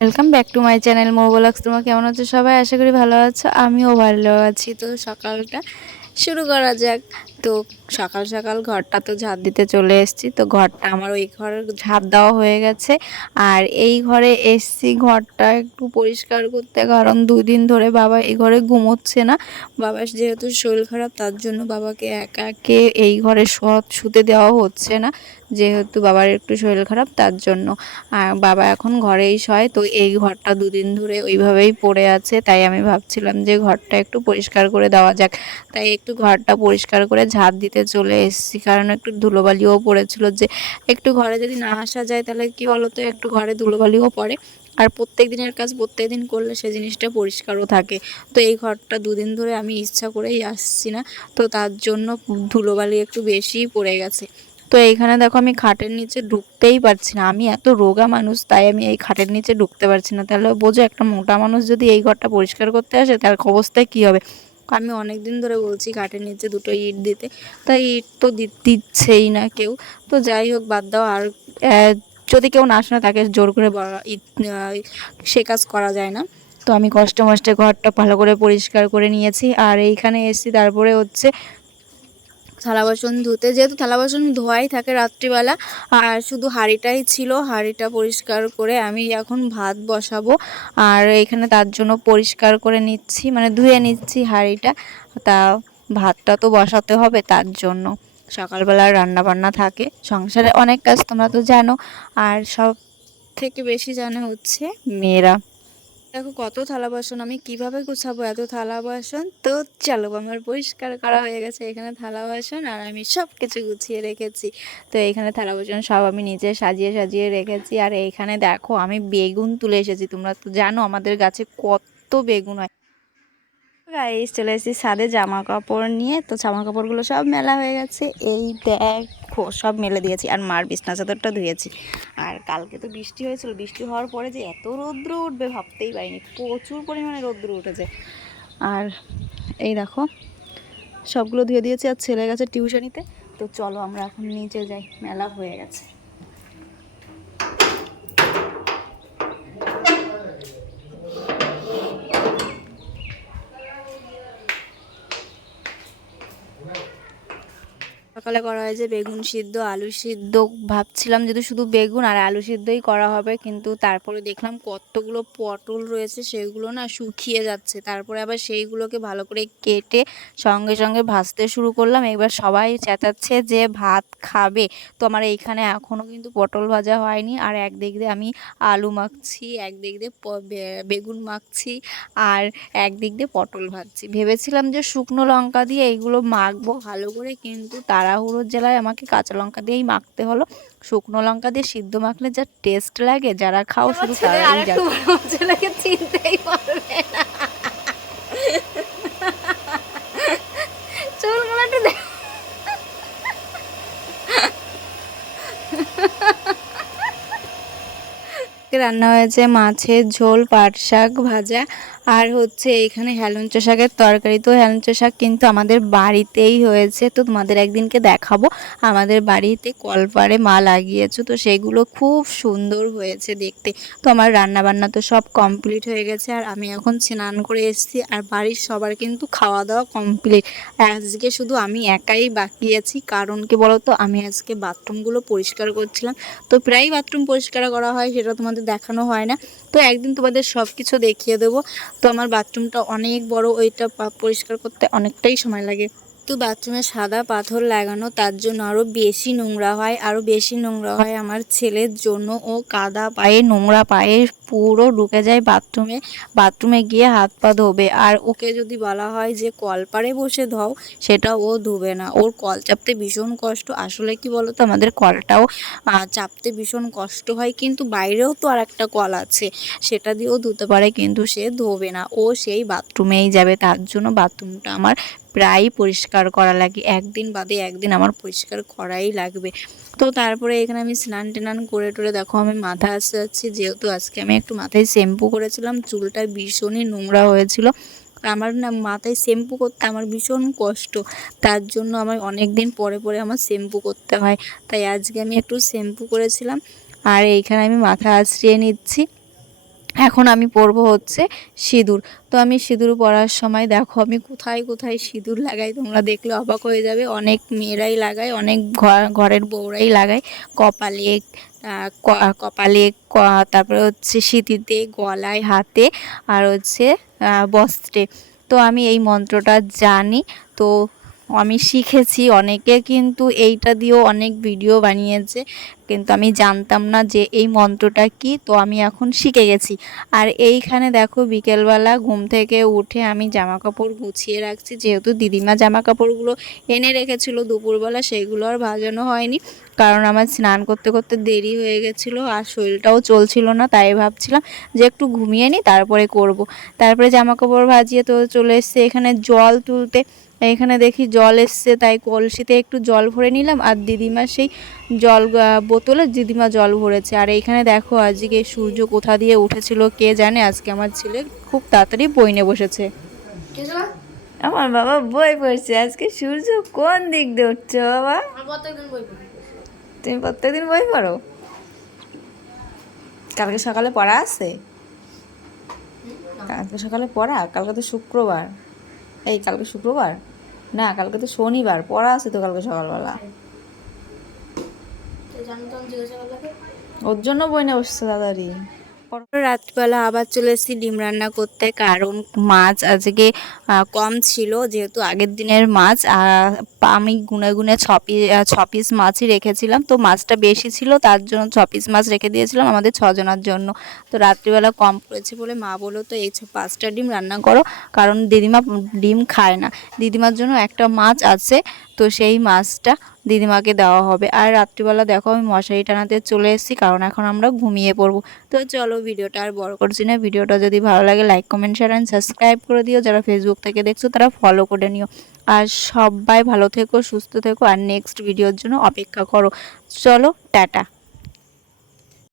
Welcome back to my channel Mou blogs. তোমরা কেমন আছো সবাই? আশা করি ভালো আছো, আমিও ভালো আছি। তো সকালটা শুরু করা যাক। তো সকাল সকাল ঘরটা তো ঝাড় দিতে চলে এসেছি। তো ঘরটা আমার ওই ঘরের ঝাড় দেওয়া হয়ে গেছে, আর এই ঘরে এসছি ঘরটা একটু পরিষ্কার করতে, কারণ 2 দিন ধরে বাবা এই ঘরে ঘুমোচ্ছে না। বাবার যেহেতু শরীর খারাপ, তার জন্য বাবাকে একা একে এই ঘরে শুতে দেওয়া হচ্ছে না, যেহেতু বাবার একটু শরীর খারাপ তার জন্য। আর বাবা এখন ঘরেই শয়। তো এই ঘরটা 2 দিন ধরে ওইভাবেই পড়ে আছে, তাই আমি ভাবছিলাম যে ঘরটা একটু পরিষ্কার করে দেওয়া যাক। তাই একটু ঘরটা পরিষ্কার করে ঝাড় দিতে চলে এসেছি, কারণ একটু ধুলোবালিও পড়েছিল। যে একটু ঘরে যদি না আসা যায় তাহলে কি বলতো, একটু ঘরে ধুলোবালিও পড়ে, আর প্রত্যেক দিনের কাজ প্রত্যেক দিন করলে সে জিনিসটা পরিষ্কারও থাকে। তো এই ঘরটা 2 দিন ধরে আমি ইচ্ছা করেই আসছি না, তো তার জন্য ধুলোবালি একটু বেশিই পড়ে গেছে। তো এইখানে দেখো আমি খাটের নিচে ঢুকতেই পারছি না, আমি এত রোগা মানুষ, তাই আমি এই খাটের নিচে ঢুকতে পারছি না। তাহলে বোঝো, একটা মোটা মানুষ যদি এই ঘরটা পরিষ্কার করতে আসে তার অবস্থায় কী হবে। আমি অনেক দিন ধরে বলছি খাটের নিচে দুটো ইট দিতে, তাই ইট তো দিচ্ছেই না কেউ। তো যাই হোক, বাদ দাও। আর যদি কেউ না শোনে তাকে জোর করে ইট সে কাজ করা যায় না। তো আমি কষ্টে মষ্টে ঘরটা ভালো করে পরিষ্কার করে নিয়েছি, আর এইখানে এসেছি তারপরে হচ্ছে থালা বাসন ধুতে, যেহেতু থালা বাসন ধোয়াই থাকে রাত্রিবেলা, আর শুধু হাঁড়িটাই ছিল। হাঁড়িটা পরিষ্কার করে আমি এখন ভাত বসাবো, আর এখানে তার জন্য পরিষ্কার করে নিচ্ছি, মানে ধুয়ে নিচ্ছি হাঁড়িটা। তা ভাতটা তো বসাতে হবে, তার জন্য সকালবেলা রান্না বান্না থাকে, সংসারে অনেক কাজ তোমরা তো জানো। আর সব থেকে বেশি জানে হচ্ছে মেয়েরা। দেখো কত থালা বাসন, আমি কিভাবে গুছাবো এত থালা বাসন। তো চলো, আমার পরিষ্কার করা হয়ে গেছে এখানে থালা বাসন, আর আমি সব কিছু গুছিয়ে রেখেছি। তো এখানে থালা বাসন সব আমি নিজে সাজিয়ে সাজিয়ে রেখেছি। আর এইখানে দেখো আমি বেগুন তুলে এসেছি, তোমরা তো জানো আমাদের গাছে কত বেগুন হয়। গাইস, চলে এসেছি ছাদে জামা কাপড় নিয়ে। তো জামা কাপড়গুলো সব মেলা হয়ে গেছে, এই দেখো সব মেলে দিয়েছি, আর মার বিছনা চাদরটা ধুয়েছি। আর কালকে তো বৃষ্টি হয়েছিল, বৃষ্টি হওয়ার পরে যে এত রৌদ্র উঠবে ভাবতেই পারিনি, প্রচুর পরিমাণে রৌদ্র উঠেছে। আর এই দেখো সবগুলো ধুয়ে দিয়েছি, আর ছেলে গেছে টিউশনিতে। তো চলো আমরা এখন নিচে যাই, মেলা হয়ে গেছে। সকালে করা হয়েছে বেগুন সিদ্ধ, আলু সিদ্ধ। ভাবছিলাম যদি শুধু বেগুন আর আলু সিদ্ধই করা হবে, কিন্তু তারপরে দেখলাম কতগুলো পটল রয়েছে, সেগুলো না শুকিয়ে যাচ্ছে। তারপরে আবার সেইগুলোকে ভালো করে কেটে সঙ্গে সঙ্গে ভাজতে শুরু করলাম। এবার সবাই চেঁচাচ্ছে যে ভাত খাবে। তো আমার এইখানে এখনও কিন্তু পটল ভাজা হয়নি, আর একদিক দিয়ে আমি আলু মাখছি, একদিক দিয়ে বেগুন মাখছি, আর একদিক দিয়ে পটল ভাজছি। ভেবেছিলাম যে শুকনো লঙ্কা দিয়ে এইগুলো মাখবো ভালো করে, কিন্তু তাড়াহুড়োর জেলায় আমাকে কাঁচা লঙ্কা দিয়েই মাখতে হলো। শুকনো লঙ্কা দিয়ে সিদ্ধ মাখলে যা টেস্ট লাগে, যারা খাও শুধু তারাই জানে। ছেলেকে চিনতেই পারবে না, চুলগুলো একটু রান্না হয়েছে মাছের ঝোল, পাট শাক ভাজা, আর হচ্ছে এখানে হেলেঞ্চ শাকের তরকারি। তো হেলেঞ্চ শাক কিন্তু আমাদের বাড়িতেই হয়েছে, তো তোমাদের একদিনকে দেখাবো। আমাদের বাড়িতে কলপাড়ে মা লাগিয়েছে, তো সেগুলো খুব সুন্দর হয়েছে দেখতে। তো আমার রান্না বান্না তো সব কমপ্লিট হয়ে গেছে, আর আমি এখন স্নান করে এসেছি, আর বাড়ির সবার কিন্তু খাওয়া দাওয়া কমপ্লিট। আজকে শুধু আমি একাই বাকি আছি, কারণ কি বলতো, আমি আজকে বাথরুমগুলো পরিষ্কার করছিলাম। তো প্রায় বাথরুম পরিষ্কার করা হয়, সেটা তোমাদের দেখানো হয় না। তো একদিন তোমাদের সব কিছু দেখিয়ে দেবো। তো আমার বাথরুমটা অনেক বড়, ওইটা পরিষ্কার করতে অনেকটাই সময় লাগে। তো বাথরুমে সাদা পাথর লাগানো, তার জন্য আরও বেশি নোংরা হয়, আরও বেশি নোংরা হয় আমার ছেলের জন্য। ও কাদা পায়ে, নোংরা পায়ে পুরো ঢুকে যায় বাথরুমে। বাথরুমে গিয়ে হাত পা ধোবে, আর ওকে যদি বলা হয় যে কলপাড়ে বসে ধোও, সেটা ও ধুবে না। ওর কল চাপতে ভীষণ কষ্ট। আসলে কি বলতো, আমাদের কলটাও চাপতে ভীষণ কষ্ট হয়, কিন্তু বাইরেও তো আর একটা কল আছে, সেটা দিয়েও ধুতে পারে, কিন্তু সে ধোবে না, ও সেই বাথরুমেই যাবে। তার জন্য বাথরুমটা আমার প্রায়ই পরিষ্কার করা লাগে, একদিন বাদে একদিন আমার পরিষ্কার করাই লাগবে। তো তারপরে এখানে আমি স্নান টেনান করে টরে দেখো আমি মাথা আসতে যাচ্ছি, যেহেতু আজকে আমি একটু মাথায় শ্যাম্পু করেছিলাম, চুলটা ভীষণই নোংরা হয়েছিল। আমার না মাথায় শ্যাম্পু করতে আমার ভীষণ কষ্ট, তার জন্য আমার অনেক দিন পরে পরে আমার শ্যাম্পু করতে হয়। তাই আজকে আমি একটু শ্যাম্পু করেছিলাম, আর এইখানে আমি মাথা আঁচড়িয়ে নিচ্ছি। এখন আমি পরবো হচ্ছে সিঁদুর। তো আমি সিঁদুর পরার সময় দেখো আমি কোথায় কোথায় সিঁদুর লাগাই, তোমরা দেখলে অবাক হয়ে যাবে। অনেক মেয়েরাই লাগায়, অনেক ঘরের বউরাই লাগায় কপালে, কপালে, তারপরে হচ্ছে সিঁথিতে, গলায়, হাতে, আর হচ্ছে বস্ত্রে। তো আমি এই মন্ত্রটা জানি, তো আমি শিখেছি। অনেকে কিন্তু এইটা দিয়েও অনেক ভিডিও বানিয়েছে, কিন্তু আমি জানতাম না যে এই মন্ত্রটা কি। তো আমি এখন শিখে গেছি। আর এইখানে দেখো বিকেলবেলা ঘুম থেকে উঠে আমি জামা কাপড় গুছিয়ে রাখছি, যেহেতু দিদিমা জামা কাপড়গুলো এনে রেখেছিল দুপুরবেলা, সেইগুলো আর ভাজানো হয়নি, কারণ আমার স্নান করতে করতে দেরি হয়ে গেছিলো আর শরীরটাও চলছিল না, তাই ভাবছিলাম যে একটু ঘুমিয়ে নিই তারপরে করব। তারপরে জামা কাপড় ভাজিয়ে তো চলে এসছে এখানে জল তুলতে। এখানে দেখি জল এসছে, তাই কলসিতে একটু জল ভরে নিলাম, আর দিদিমা সেই জল বোতলে দিদিমা জল ভরেছে। আর এইখানে দেখো আজকে সূর্য কোথা দিয়ে উঠেছিল কে জানে। আজকে আমার ছেলে খুব তাড়াতাড়ি বই নিয়ে বসেছে। আমার বাবা বই পড়ছে। আজকে সূর্য কোন দিক দিয়ে উঠছে বাবা? তুমি প্রত্যেকদিন বই পড়ো? কালকে সকালে পড়া আছে? কালকে সকালে পড়া? কালকে তো শুক্রবার। এই কালকে শুক্রবার না, কালকে তো শনিবার, পড়া আছে তো কালকে সকালবেলা। ওর জন্য বই নিয়ে বসছে তাড়াতাড়ি। রাত্রিবেলা আবার চলে এসেছি ডিম রান্না করতে, কারণ মাছ আজকে কম ছিল, যেহেতু আগের দিনের মাছ। আমি গুনে গুনে ছ পিস মাছই রেখেছিলাম, তো মাছটা বেশি ছিল তার জন্য 6 পিস মাছ রেখে দিয়েছিলাম আমাদের 6 জনের জন্য। তো রাত্রিবেলা কম পড়েছে বলে মা বললো তো এই 5টা ডিম রান্না করো, কারণ দিদিমা ডিম খায় না। দিদিমার জন্য একটা মাছ আছে, তো সেই মাছটা দিদিমাকে দেওয়া হবে। আর রাত্রিবেলা দেখো আমি মশারি টানাতে চলে এসেছি, কারণ এখন আমরা ঘুমিয়ে পড়বো। তো চলো ভিডিওটা আর বড় করছি না। ভিডিওটা যদি ভালো লাগে like comment share and subscribe করে দিও। যারা ফেসবুক থেকে দেখছো তারা ফলো করে নিও। আর সবাই ভালো থেকো, সুস্থ থেকো, আর নেক্সট ভিডিওর জন্য অপেক্ষা করো। চলো টাটা।